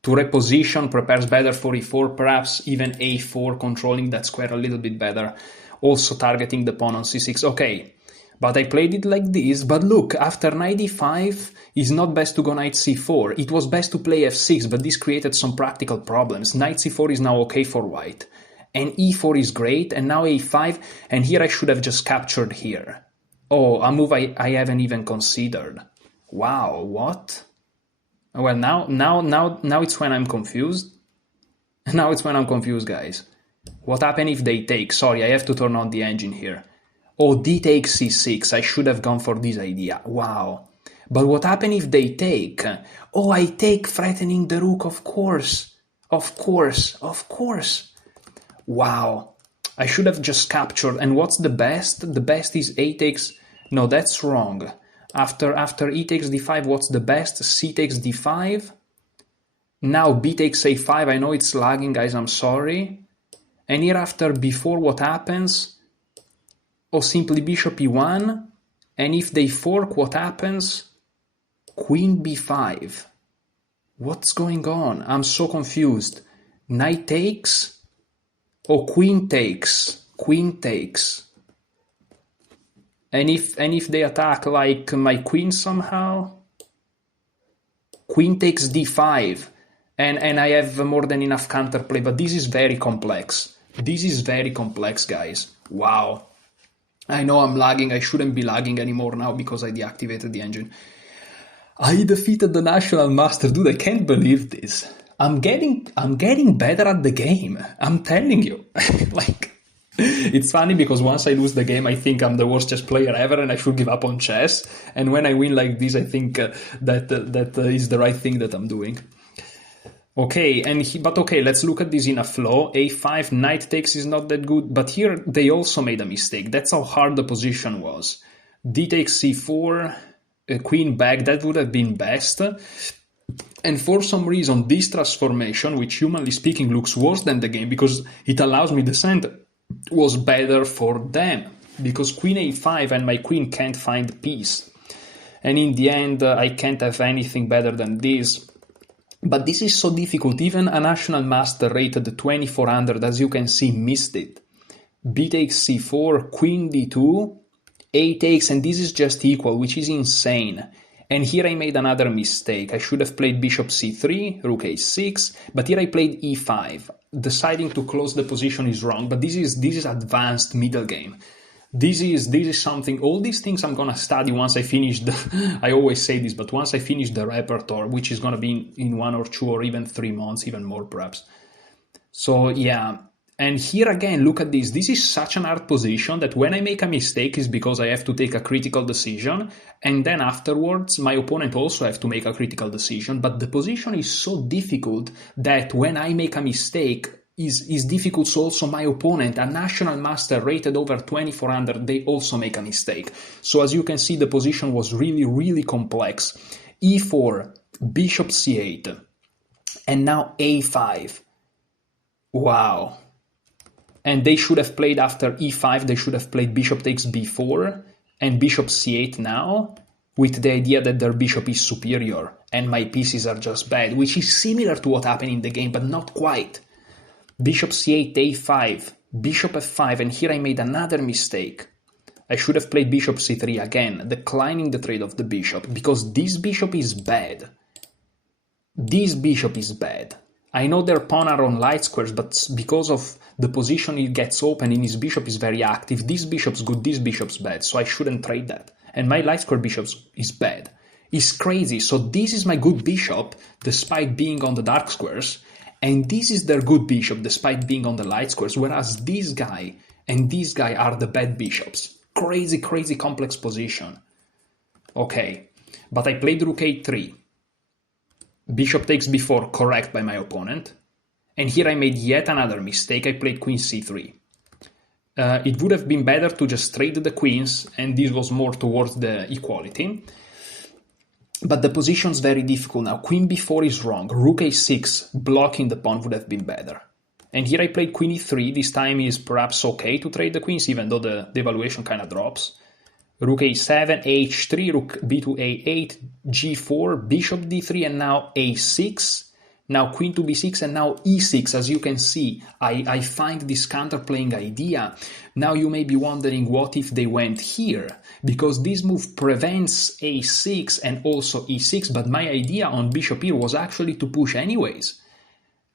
To reposition, prepares better for e4, perhaps even a4, controlling that square a little bit better. Also targeting the pawn on c6. Okay, but I played it like this. But look, after knight d5, it's not best to go knight c4. It was best to play f6, but this created some practical problems. Knight c4 is now okay for white. And e4 is great, and now a5, and here I should have just captured here. Oh, a move I haven't even considered. Wow, what? Well, now it's when I'm confused. Now it's when I'm confused, guys. What happened if they take? Sorry, I have to turn on the engine here. Oh, d takes c6. I should have gone for this idea. Wow. But what happened if they take? Oh, I take threatening the rook, of course. Of course, of course. Wow. I should have just captured. And what's the best? The best is a takes... No, that's wrong. After e takes d5, what's the best? C takes d5. Now b takes a5. I know it's lagging, guys. I'm sorry. And here after b4, what happens? Oh, simply bishop e1. And if they fork, what happens? Queen b5. What's going on? I'm so confused. Knight takes? Oh, queen takes. Queen takes. And if they attack like my queen somehow? Queen takes d5. And I have more than enough counterplay, but this is very complex. This is very complex, guys. Wow. I know I'm lagging. I shouldn't be lagging anymore now because I deactivated the engine. I defeated the National Master. Dude, I can't believe this. I'm getting better at the game. I'm telling you. Like, it's funny because once I lose the game, I think I'm the worst chess player ever and I should give up on chess. And when I win like this, I think that is the right thing that I'm doing. Okay, but okay, let's look at this in a flow. A5, knight takes is not that good, but here they also made a mistake. That's how hard the position was. D takes c4, queen back, that would have been best. And for some reason, this transformation, which humanly speaking looks worse than the game because it allows me descent, was better for them. Because queen a5 and my queen can't find peace. And in the end, I can't have anything better than this. But this is so difficult. Even a National Master rated 2400, as you can see, missed it. B takes c4, queen d2, a takes, and this is just equal, which is insane. And here I made another mistake. I should have played bishop c3, rook a6, but here I played e5. Deciding to close the position is wrong, but this is advanced middle game. This is something, all these things I'm gonna study once I finish I always say this, but once I finish the repertoire, which is gonna be in 1 or 2 or even 3 months, even more perhaps. So yeah, and here again, look at this. This is such an hard position that when I make a mistake is because I have to take a critical decision, and then afterwards my opponent also have to make a critical decision, but the position is so difficult that when I make a mistake, is difficult, so also my opponent, a national master rated over 2400, they also make a mistake. So as you can see, the position was really, really complex. e4, bishop c8, and now a5. Wow. And they should have played after e5, they should have played bishop takes b4 and bishop c8 now, with the idea that their bishop is superior and my pieces are just bad, which is similar to what happened in the game, but not quite. Bishop c8, a5, bishop f5, and here I made another mistake. I should have played bishop c3 again, declining the trade of the bishop, because this bishop is bad. This bishop is bad. I know their pawn are on light squares, but because of the position it gets open and his bishop is very active, this bishop's good, this bishop's bad, so I shouldn't trade that. And my light square bishop is bad. It's crazy. So this is my good bishop, despite being on the dark squares, and this is their good bishop, despite being on the light squares, whereas this guy and this guy are the bad bishops. Crazy, crazy complex position. Okay, but I played rook a3. Bishop takes b4, correct by my opponent. And here I made yet another mistake, I played queen c3. It would have been better to just trade the queens, and this was more towards the equality. But the position's very difficult now. Queen b4 is wrong. Rook a6, blocking the pawn would have been better. And here I played queen e3. This time is perhaps okay to trade the queens, even though the evaluation kind of drops. Rook a7, h3, rook b2, a8, g4, bishop d3, and now a6. Now queen to b6 and now e6. As you can see, I find this counterplaying idea. Now you may be wondering what if they went here, because this move prevents a6 and also e6, but my idea on bishop here was actually to push anyways.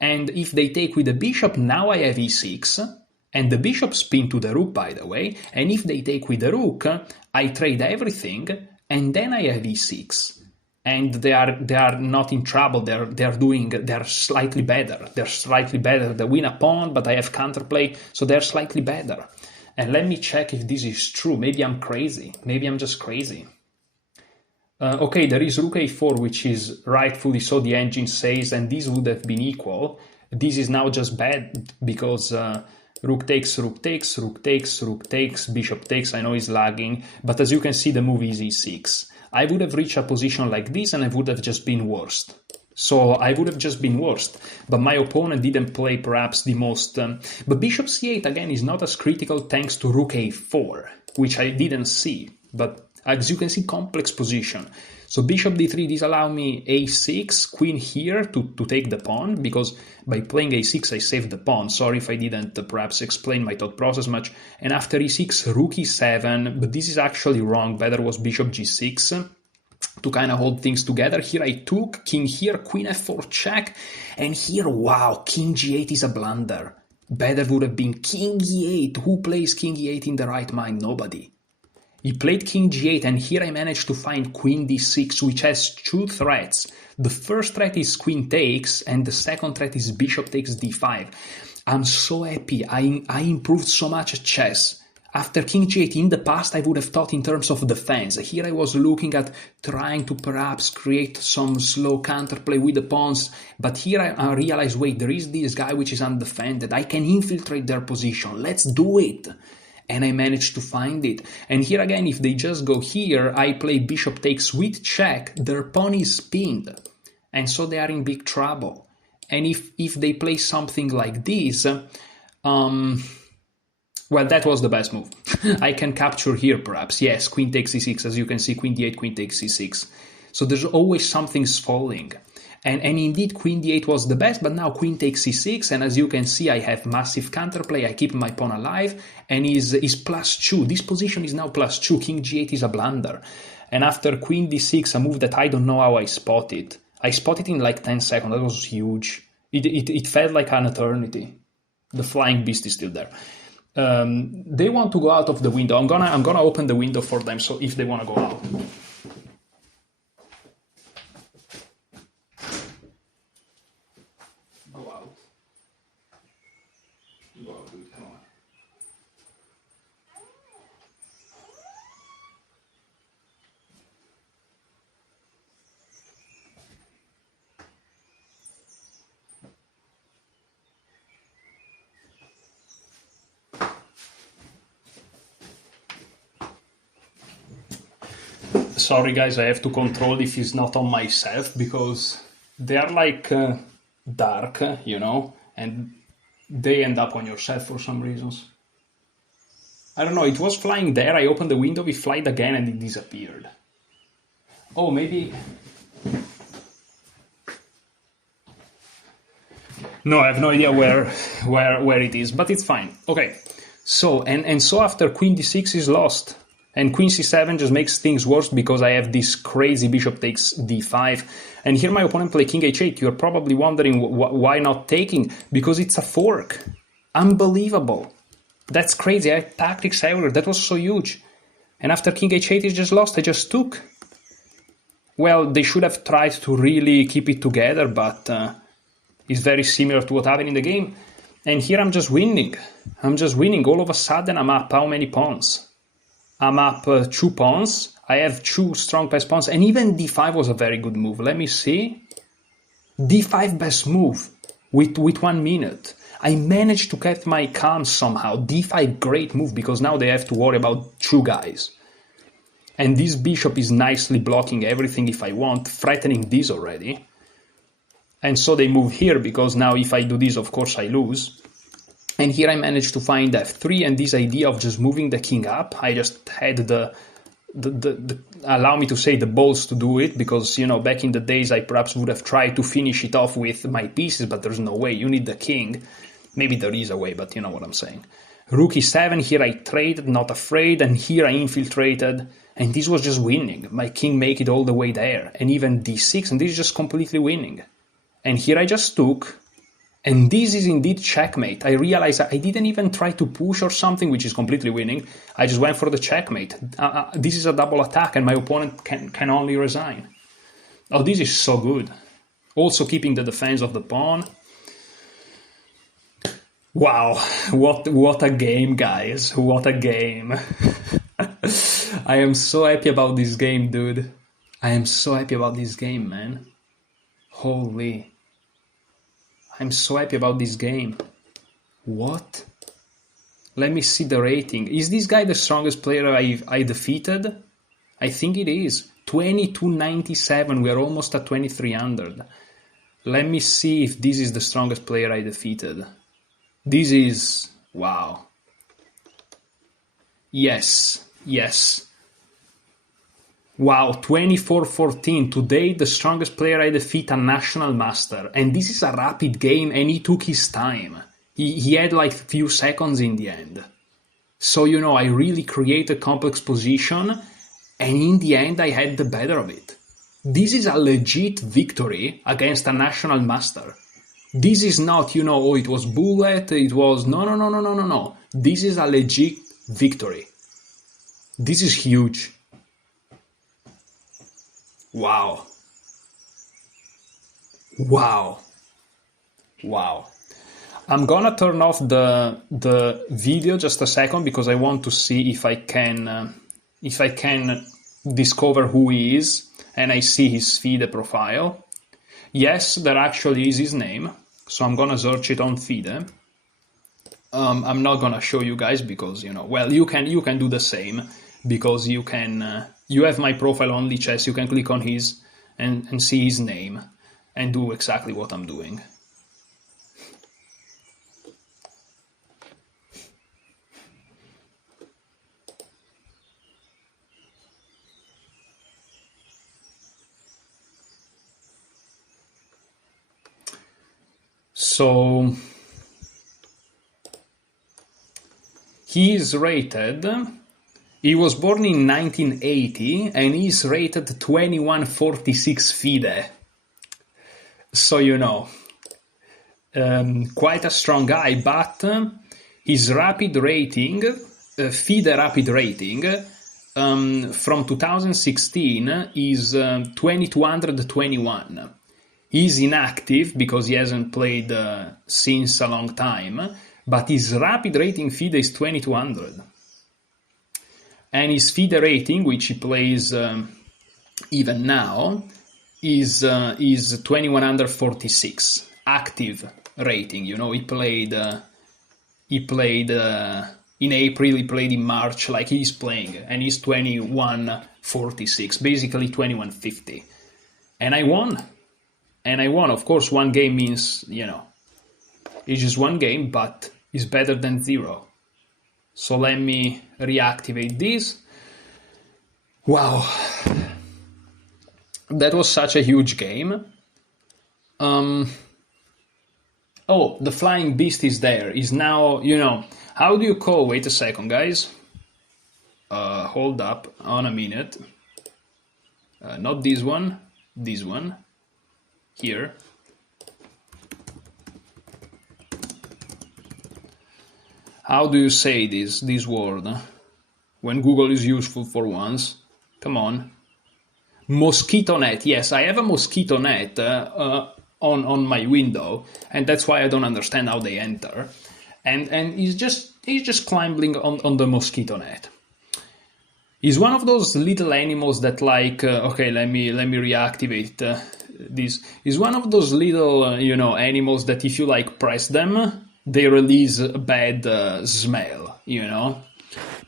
And if they take with the bishop, now I have e6, and the bishop's pinned to the rook, by the way, and if they take with the rook, I trade everything, and then I have e6. And they are not in trouble. They're slightly better. They're slightly better. They win a pawn, but I have counterplay, so they're slightly better. And let me check if this is true. Maybe I'm crazy. Maybe I'm just crazy. Okay, there is rook a4, which is rightfully so, the engine says, and this would have been equal. This is now just bad because rook takes, rook takes, rook takes, rook takes, bishop takes. I know it's lagging, but as you can see, the move is e6. I would have reached a position like this and I would have just been worst. So I would have just been worst. But my opponent didn't play perhaps the most... but bishop c8 again is not as critical thanks to rook a4, which I didn't see. But as you can see, complex position. So bishop d3, this allows me a6, queen here to take the pawn, because by playing a6 I saved the pawn. Sorry if I didn't perhaps explain my thought process much. And after e6, rook e7, but this is actually wrong. Better was bishop g6 to kind of hold things together. Here I took, king here, queen f4 check, and here, wow, king g8 is a blunder. Better would have been king e8. Who plays king e8 in the right mind? Nobody. He played king g8, and here I managed to find queen d6, which has two threats. The first threat is queen takes, and the second threat is bishop takes d5. I'm so happy. I improved so much at chess. After king g8, in the past, I would have thought in terms of defense. Here I was looking at trying to perhaps create some slow counterplay with the pawns, but here I realized, wait, there is this guy which is undefended. I can infiltrate their position. Let's do it. And I managed to find it. And here again, if they just go here, I play bishop takes with check, their pawn is pinned. And so they are in big trouble. And if they play something like this, well, that was the best move. I can capture here perhaps. Yes, queen takes e6, as you can see, queen d8, queen takes e6. So there's always something's falling. And indeed, queen d8 was the best, but now queen takes c6, and as you can see, I have massive counterplay, I keep my pawn alive, and is +2. This position is now +2, king g8 is a blunder. And after queen d6, a move that I don't know how I spotted. I spotted in like 10 seconds, that was huge. It felt like an eternity. The flying beast is still there. They want to go out of the window. I'm gonna open the window for them, so if they want to go out. Go out. Go out, dude. Come on. Sorry guys, I have to control if it's not on myself because they are like dark, you know, and they end up on yourself for some reasons. I don't know, it was flying there, I opened the window, we flied again and it disappeared. Oh, maybe... No, I have no idea where it is, but it's fine. Okay, so, and so after queen d6 is lost, and queen c7 just makes things worse because I have this crazy bishop takes d5. And here my opponent play king h8. You're probably wondering why not taking? Because it's a fork. Unbelievable. That's crazy. I had tactics everywhere. That was so huge. And after king h8 is just lost, I just took. Well, they should have tried to really keep it together, but it's very similar to what happened in the game. And here I'm just winning. I'm just winning. All of a sudden I'm up how many pawns? I'm up 2 pawns. I have 2 strong passed pawns, and even d5 was a very good move. Let me see. d5 best move with 1 minute. I managed to keep my calm somehow. d5 great move because now they have to worry about 2 guys. And this bishop is nicely blocking everything if I want, threatening this already. And so they move here because now if I do this, of course I lose. And here I managed to find f3, and this idea of just moving the king up, I just had the allow me to say the balls to do it, because, you know, back in the days I perhaps would have tried to finish it off with my pieces, but there's no way. You need the king. Maybe there is a way, but you know what I'm saying. Rook e7, here I traded, not afraid, and here I infiltrated, and this was just winning. My king make it all the way there, and even d6, and this is just completely winning. And here I just took, and this is indeed checkmate. I realized I didn't even try to push or something, which is completely winning. I just went for the checkmate. This is a double attack, and my opponent can only resign. Oh, this is so good. Also keeping the defense of the pawn. Wow, what a game, guys. What a game. I am so happy about this game, dude. I am so happy about this game, man. Holy. I'm so happy about this game. What? Let me see the rating. Is this guy the strongest player I defeated? I think it is. 2297. We are almost at 2300. Let me see if this is the strongest player I defeated. This is... wow. Yes. Yes. Wow, 24-14. Today, the strongest player I defeat, a national master. And this is a rapid game, and he took his time. He had like a few seconds in the end. So, you know, I really created complex position, and in the end, I had the better of it. This is a legit victory against a national master. This is not, you know, oh, it was bullet, it was... No. This is a legit victory. This is huge. Wow. Wow. Wow. I'm gonna turn off the video just a second because I want to see if I can discover who he is, and I see his FIDE profile. Yes, there actually is his name, so I'm gonna search it on FIDE. I'm not gonna show you guys because, you know, well, you can do the same, because you can you have my profile on Lichess. You can click on his and see his name and do exactly what I'm doing. So he is rated... He was born in 1980 and he's rated 2146 FIDE. So, you know, quite a strong guy, but his rapid rating, FIDE rapid rating, from 2016 is 2221. He's inactive because he hasn't played since a long time, but his rapid rating FIDE is 2200. And his FIDE rating, which he plays even now, is 2146 active rating. You know, he played in April, he played in March, like he's playing, and he's 2146, basically 2150. And I won. Of course, one game means, you know, it's just one game, but it's better than zero. So let me reactivate this. Wow. That was such a huge game. Oh, the flying beast is there. Is now, you know, how do you call? Wait a second, guys. Hold up on a minute. Not this one. This one. Here. How do you say this word? When Google is useful for once. Come on. Mosquito net. Yes, I have a mosquito net on my window, and that's why I don't understand how they enter. And he's just climbing on the mosquito net. He's one of those little animals that, like, okay, let me reactivate this. He's one of those little you know, animals that if you like press them, they release a bad smell, you know.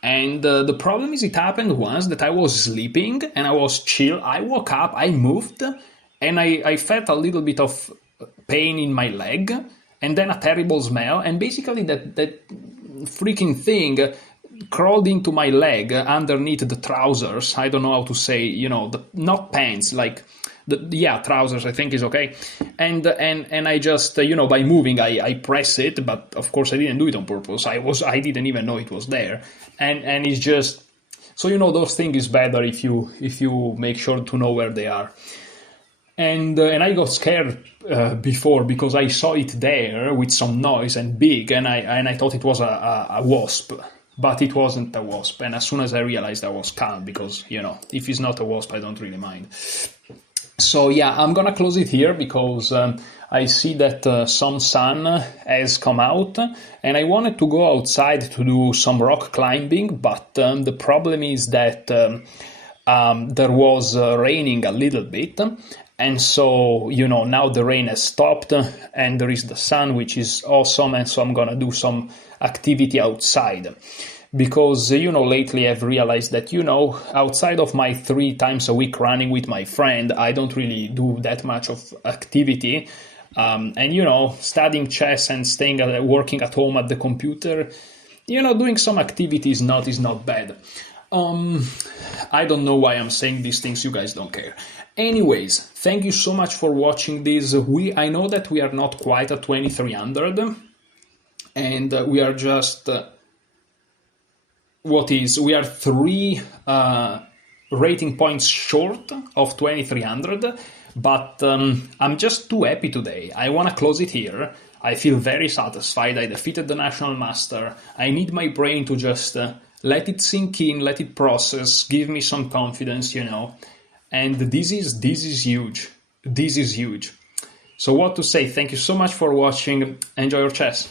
And the problem is, it happened once that I was sleeping and I was chill. I woke up, I moved, and I felt a little bit of pain in my leg, and then a terrible smell. And basically that freaking thing crawled into my leg underneath the trousers. I don't know how to say, you know, not pants, like... trousers, I think is okay. And I just, you know, by moving, I press it, but of course I didn't do it on purpose. I didn't even know it was there. And it's just, so, you know, those things is better if you make sure to know where they are. And I got scared before because I saw it there with some noise and big, and I thought it was a wasp. But it wasn't a wasp. And as soon as I realized, I was calm because, you know, if it's not a wasp, I don't really mind. So yeah, I'm gonna close it here because I see that some sun has come out, and I wanted to go outside to do some rock climbing, but the problem is that there was raining a little bit, and so, you know, now the rain has stopped and there is the sun, which is awesome, and so I'm gonna do some activity outside. Because, you know, lately I've realized that, you know, outside of my 3 times a week running with my friend, I don't really do that much of activity. And, you know, studying chess and working at home at the computer, you know, doing some activity is not bad. I don't know why I'm saying these things, you guys don't care. Anyways, thank you so much for watching this. I know that we are not quite at 2300, and we are just... we are 3 rating points short of 2300, but I'm just too happy today. I want to close it here. I feel very satisfied. I defeated the National Master. I need my brain to just let it sink in, let it process, give me some confidence, you know. And this is huge. This is huge. So what to say? Thank you so much for watching. Enjoy your chess.